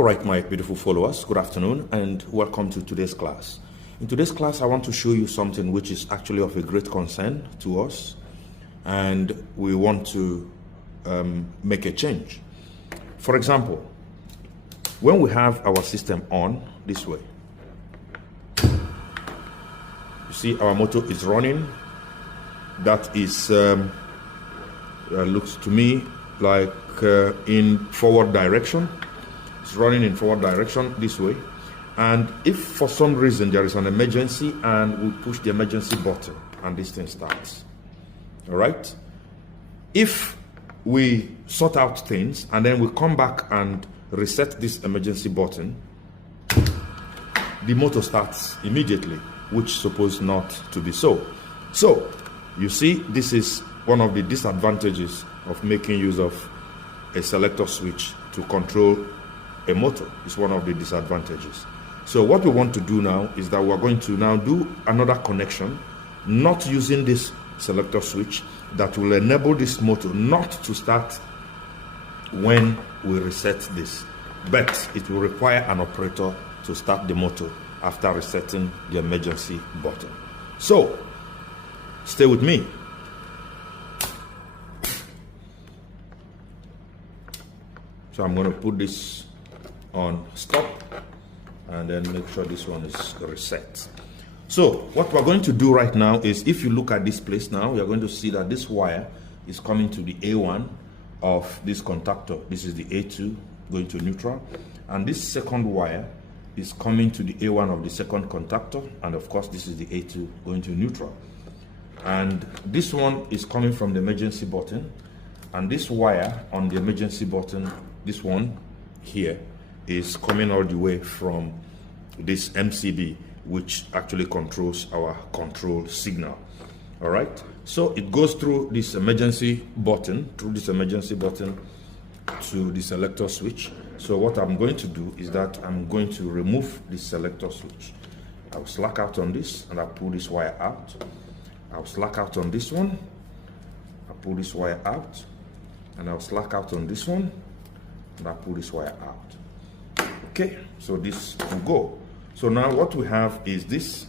All right, my beautiful followers, good afternoon and welcome to today's class. In today's class, I want to show you something which is actually of a great concern to us, and we want to make a change. For example, when we have our system on this way, you see our motor is running. That is looks to me like in forward direction. It's running in forward direction this way, and if for some reason there is an emergency and we push the emergency button and this thing starts, all right, if we sort out things and then we come back and reset this emergency button, the motor starts immediately, which is supposed not to be so. So you see, this is one of the disadvantages of making use of a selector switch to control a motor. Is one of the disadvantages. So what we want to do now is that we're going to now do another connection, not using this selector switch, that will enable this motor not to start when we reset this, but it will require an operator to start the motor after resetting the emergency button. So stay with me. So I'm going to put this on stop and then make sure this one is reset. So what we're going to do right now is, if you look at this place now, you're going to see that this wire is coming to the A1 of this contactor. This is the A2 going to neutral, and this second wire is coming to the A1 of the second contactor, and of course this is the A2 going to neutral. And this one is coming from the emergency button, and this wire on the emergency button, this one here, is coming all the way from this MCB, which actually controls our control signal. All right, so it goes through this emergency button, to the selector switch. So what I'm going to do is that I'm going to remove this selector switch. I'll slack out on this and I'll pull this wire out. I'll slack out on this one, I'll pull this wire out, and I'll slack out on this one and I'll pull this wire out. Okay, so this will go. So now what we have is these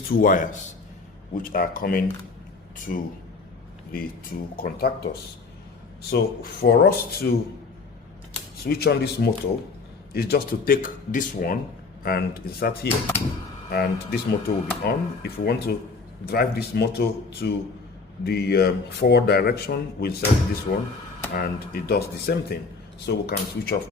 two wires which are coming to the two contactors. So for us to switch on this motor is just to take this one and insert here, and this motor will be on. If we want to drive this motor to the forward direction, we insert this one and it does the same thing. So we can switch off